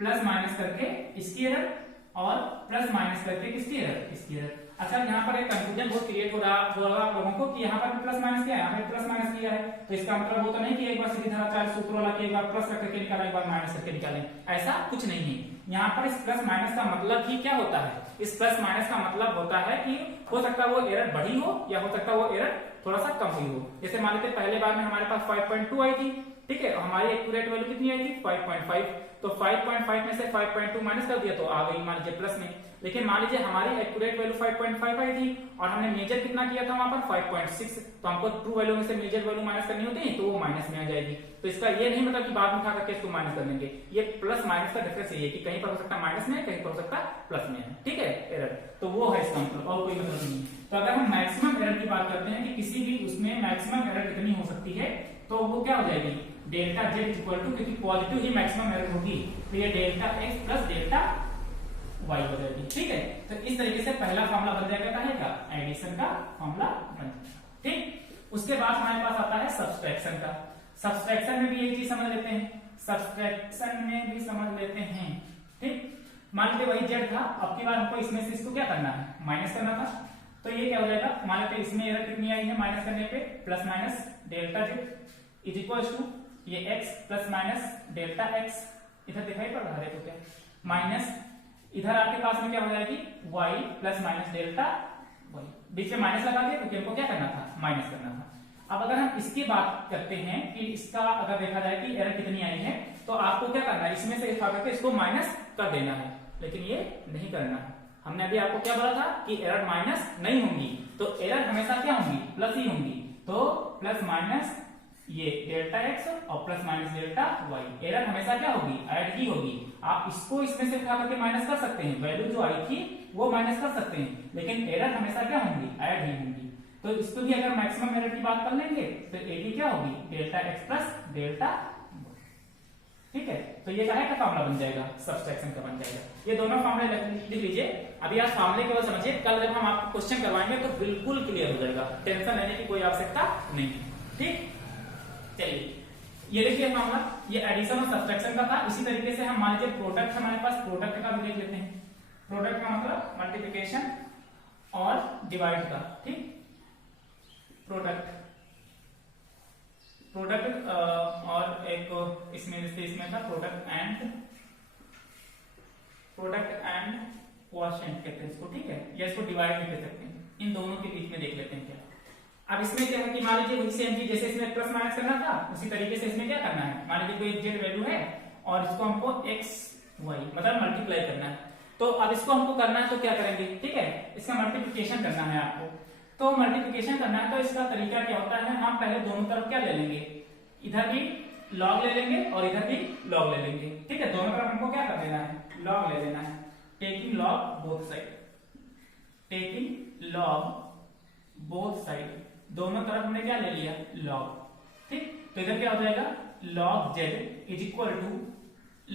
प्लस माइनस करके इसकी एरर, और प्लस माइनस करके किसकी एरर, इसकी एरर। अच्छा, यहाँ पर एक कंफ्यूजन बहुत क्रिएट हो रहा होगा आप लोगों को कि यहाँ पर प्लस माइनस किया है, यहाँ पर प्लस माइनस किया है, तो इसका मतलब वो तो नहीं कि एक बार सीधी तरह चार सूत्र वाला कि एक बार प्लस करके निकालें एक बार माइनस करके निकालें, ऐसा कुछ नहीं है। यहाँ पर इस प्लस माइनस का मतलब ही क्या होता है, इस प्लस माइनस का मतलब होता है कि हो सकता है वो एरर बढ़ी हो या हो सकता है वो एरर थोड़ा सा कम हुई हो। जैसे मान लेते पहले बार में हमारे पास 5.2 आई थी, ठीक है, हमारी एक्यूरेट वैल्यू कितनी आई थी 5.5, तो 5.5 में से 5.2 माइनस कर दिया तो आ गई मान लीजिए प्लस में। लेकिन मान लीजिए हमारी एक्यूरेट वैल्यू 5.5 आई थी और हमने मेजर कितना किया था वहां पर 5.6, तो हमको ट्रू वैल्यू में से मेजर वैल्यू माइनस करनी होती है तो वो माइनस में आ जाएगी। तो इसका ये नहीं मतलब कि बाद में उठा करके इसको माइनस कर देंगे, ये प्लस माइनस का डिफरेंस ये है कि कहीं पर हो सकता है माइनस में, कहीं पर हो सकता है प्लस में है, ठीक है, एरर। तो वो है इसका मतलब, और कोई मतलब नहीं। तो अगर हम मैक्सिमम एरर की बात करते हैं कि किसी भी उसमें मैक्सिमम एरर कितनी हो सकती है, तो वो क्या हो जाएगी डेल्टा z इक्वल टू, क्योंकि पॉजिटिव ही मैक्सिमम एरर होगी, तो ये delta x plus delta y हो जाएगी, ठीक है। तो इस तरीके से पहला फॉर्मूला बन जाएगा काहे का, एडिशन का फॉर्मूला बन जाएगा, ठीक। उसके बाद हमारे पास आता है सब्सट्रैक्शन का। सब्सट्रैक्शन में भी एक चीज समझ लेते हैं, सब्सट्रैक्शन में भी समझ लेते हैं, ठीक। मान लीजिए वही z था, अब की बार हमको इसमें से इसको क्या करना है, माइनस करना था। तो ये क्या हो जाएगा, मान लेते इसमें एरर कितनी आई है माइनस करने पे, plus minus delta z is equal to ये x plus minus delta x, इधर दिखाई पड़ रहा है तो क्या, माइनस इधर आपके पास में क्या हो जाएगी y plus minus delta y, बीच में माइनस लगा दिया क्योंकि हमको क्या करना था, माइनस करना था। अब अगर हम इसकी बात करते हैं कि इसका अगर देखा जाए कि एरर कितनी आई है, तो आपको क्या करना है, इसमें से उठा करके इसको माइनस कर देना है, लेकिन ये नहीं करना है। हमने अभी आपको क्या बोला था कि एरर माइनस नहीं होंगी, तो एरर हमेशा क्या होंगी, प्लस ही होंगी। तो प्लस माइनस ये डेल्टा x और plus minus delta y, error हमेशा क्या होगी, ऐड ही होगी। आप इसको इसमें से उठा करके माइनस कर सकते हैं, वैल्यू जो आई थी वो माइनस कर सकते हैं, लेकिन एरर हमेशा क्या होंगी, ऐड ही होंगी। तो इसको भी अगर मैक्सिमम एरर की बात कर लेंगे तो एडी क्या होगी, डेल्टा x प्लस डेल्टा, ठीक है। तो ये क्या का फॉर्मूला बन जाएगा, सब्सट्रैक्शन का बन जाएगा। ये दोनों फॉर्मूले लिख लीजिए। अभी आज फॉर्मूले केवल समझिए, कल जब हम आपको क्वेश्चन करवाएंगे तो बिल्कुल क्लियर हो जाएगा, टेंशन लेने की कोई आवश्यकता नहीं। ठीक, चलिए ये देखिए मामला, ये एडिशन और सब्सट्रैक्शन का था। इसी तरीके से हम मान लीजिए प्रोडक्ट हमारे पास, प्रोडक्ट का भी देख लेते हैं। प्रोडक्ट का मतलब मल्टीप्लिकेशन और डिवाइड का, ठीक, प्रोडक्ट और एक इसमें था प्रोडक्ट एंड क्वोशिएंट कहते हैं इसको, ठीक है, या इसको डिवाइड भी कह सकते हैं। इन दोनों के बीच में देख लेते हैं क्या। अब इसमें क्या है कि मान लीजिए वही सेम चीज जैसे इसमें प्लस माइनस करना था, उसी तरीके से इसमें क्या करना है, मान लीजिए कोई जेड वैल्यू है और इसको हमको एक्स वाई मतलब मल्टीप्लाई करना है। तो अब इसको हमको करना है तो क्या करेंगे, ठीक है, इसका मल्टीप्लिकेशन करना है आपको। तो मल्टीप्लिकेशन करना है तो इसका तरीका क्या होता है, हम पहले दोनों तरफ क्या ले लेंगे, इधर भी लॉग ले लेंगे और इधर भी लॉग ले लेंगे, ठीक है। दोनों तरफ हमको क्या कर देना है, लॉग ले लेना है। Taking log both side, taking log both side, दोनों तरफ हमने क्या ले लिया, लॉग, ठीक। तो इधर क्या हो जाएगा, log z is equal to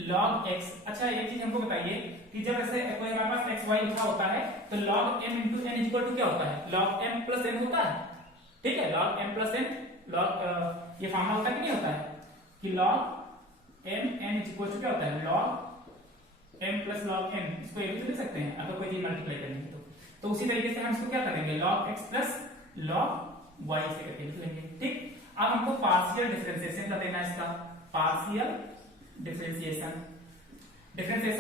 log x. अच्छा एक चीज हमको बताइए कि जब ऐसे कोई हमारे पास एक्स वाई लिखा होता है तो log m into n equal to क्या होता है, लॉग एम प्लस एन होता है, ठीक है। Log m plus n, log ये फॉर्मूला होता है कि नहीं होता है कि log m n equal to क्या होता है, log m plus log n. इसको ये भी लिख सकते हैं अगर कोई चीज मल्टीप्लाई करनी है तो उसी तरीके से हम इसको क्या करेंगे, log x plus log y से करके लिख लेंगे, ठीक। अब हमको पार्शियल डिफरेंशिएशन का देना है, इसका पार्शियल डिफरेंशिएशन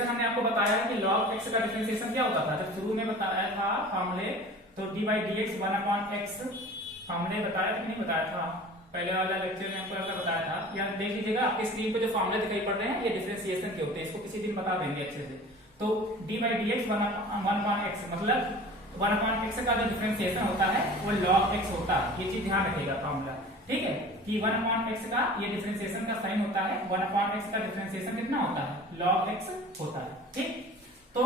हमने आपको बताया है कि log x का डिफरेंशिएशन क्या होता था, जब शुरू में बताया था फॉर्मूले, तो d by dx 1/x फॉर्मूले बताया कि नहीं बताया था, पहले वाला लेक्चर में आपको ऐसा बताया था। यहाँ देख लीजिएगा आपके स्क्रीन पे जो फॉर्मूले दिखाई पड़ रहे हैं ये डिफरेंशिएशन के होते हैं, इसको किसी दिन बता देंगे अच्छे से। तो d by dx 1/x मतलब 1/x का जो डिफरेंशिएशन होता है वो log x होता है, ये चीज ध्यान रखिएगा फॉर्मूला, ठीक है, कि 1/x का ये डिफरेंशिएशन का साइन होता है, 1/x का डिफरेंशिएशन कितना होता है, log x होता है, ठीक। तो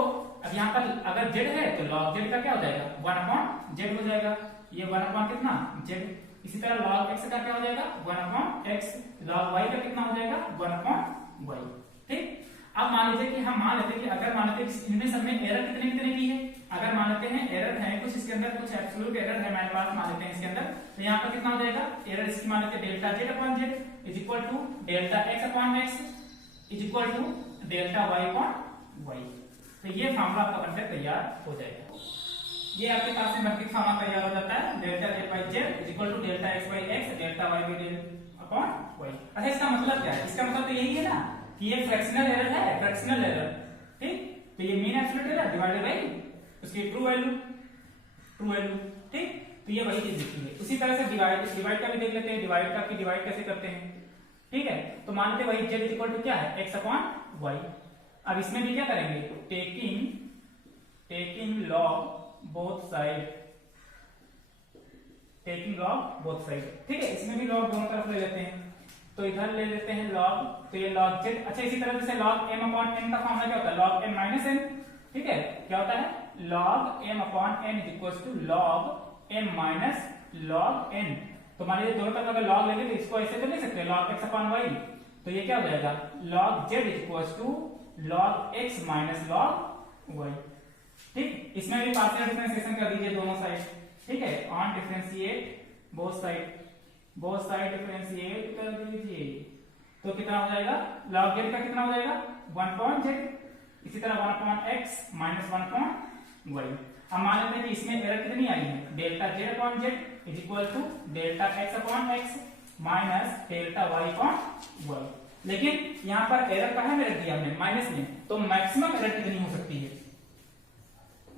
अब यहाँ पर अगर z है तो log z का क्या हो जाएगा, 1/z हो जाएगा, ये 1/ कितना z। इसी तरह log x का क्या हो जाएगा, 1/x, log y का कितना हो जाएगा, 1/y, ठीक। अब मान लीजिए कि हम मान लेते हैं कि अगर मान लेते हैं इनमें सब में एरर कितने कितने की है, अगर मान लेते हैं एरर है कुछ इसके अंदर, कुछ एब्सोल्यूट एरर है हमारे पास, मान लेते हैं इसके अंदर, तो यहाँ पर कितना हो जाएगा एरर, इसकी मान लेते हैं delta Z upon Z is equal to delta X upon X is equal to delta Y upon Y. तो ये फॉर्मूला आपका बनकर तैयार हो जाएगा। ये आपके पास में मैट्रिक्स फॉर्मूला तैयार हो जाता है, delta Z by Z is equal to delta X by X delta Y by delta upon Y. अच्छा इसका मतलब क्या है, इसका मतलब तो यही है ना कि ये फ्रैक्शनल एरर है, फ्रैक्शनल एरर, ठीक। तो ये mean absolute error divided by उसकी ट्रू वैल्यू, ठीक। तो ये वही चीज लिखी है। उसी तरह से डिवाइड का भी देख लेते हैं, डिवाइड का कि डिवाइड कैसे करते हैं, ठीक है। तो मानते हैं वही z इक्वल टू क्या है, x अपॉन y। अब इसमें भी क्या करेंगे, टेकिंग लॉग बोथ साइड, ठीक है। इसमें भी लॉग दोनों तरफ ले लेते हैं, तो इधर ले लेते हैं लॉग, तो ये लॉग z। अच्छा इसी तरह जैसे लॉग m अपॉन n का फॉर्मूला क्या होता है, लॉग m माइनस n, ठीक है, क्या होता है, log m upon n is equal to log m minus log n। तो मान लीजिए दोनों तरफ अगर log लेंगे तो इसको ऐसे तो लिख सकते हैं log x अपॉन y, तो ये क्या हो जाएगा log z is equal to log x minus log y, ठीक। इसमें भी पार्शियल डिफरेंशिएशन कर दीजिए दोनों साइड, ठीक है, on differentiate both side differentiate कर दीजिए, तो कितना हो जाएगा, log z का कितना हो जाएगा 1/z, इसी तरह 1/x माइनस 1/y। अब मान लेते हैं कि इसमें एरर कितनी आई है, delta z upon z is equal to delta x upon x minus delta y upon y। लेकिन यहाँ पर एरर कहाँ में रख दिया हमने, माइनस में, तो मैक्सिमम एरर कितनी हो सकती है,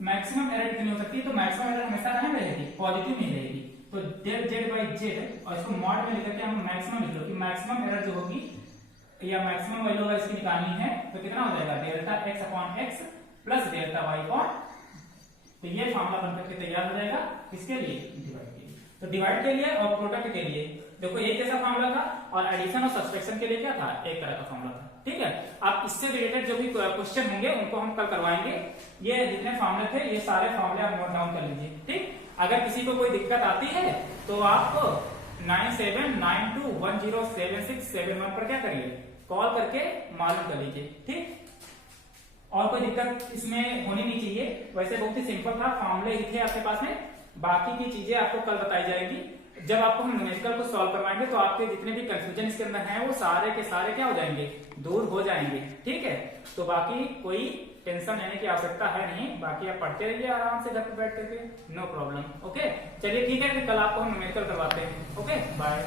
मैक्सिमम एरर कितनी हो सकती है, तो मैक्सिमम एरर हमेशा कहाँ में रहेगी, पॉजिटिव में रहेगी। तो डेल z बाई z और इसको मॉड में लेकर के हम मैक्सिमम लिख लो कि मैक्सिमम एरर जो होगी या मैक्सिमम वैल्यू अगर इसकी निकालनी है तो कितना हो जाएगा, delta x upon x plus delta y upon. तो ये फॉर्मूला बनकर के तैयार हो जाएगा किसके लिए, डिवाइड के लिए। तो डिवाइड के लिए और प्रोडक्ट के लिए देखो एक जैसा फॉर्मूला था, और एडिशन और सब्सट्रैक्शन के लिए क्या था, एक तरह का फॉर्मूला था, ठीक है। अब इससे रिलेटेड जो भी क्वेश्चन होंगे उनको हम कल करवाएंगे। ये जितने फॉर्मूले थे ये सारे फॉर्मूले आप नोट डाउन कर लीजिए, ठीक। अगर किसी को कोई दिक्कत आती है तो आप 9792107671 पर क्या करिए, कॉल करके मालूम कर लीजिए, ठीक। और कोई दिक्कत इसमें होनी नहीं चाहिए, वैसे बहुत ही सिंपल था, फॉर्मूले ही थे आपके पास में, बाकी की चीजें आपको कल बताई जाएगी, जब आपको हम न्यूमेरिकल को सॉल्व करवाएंगे तो आपके जितने भी कंफ्यूजन इसके अंदर हैं वो सारे के सारे क्या हो जाएंगे, दूर हो जाएंगे। ठीक है, तो बाकी कोई टेंशन लेने की आवश्यकता है नहीं, बाकी आप पढ़ते रहिए आराम से घर पे बैठ करके, नो प्रॉब्लम। ओके, चलिए ठीक है, फिर कल आपको हम न्यूमेरिकल करवाते हैं। Okay, bye.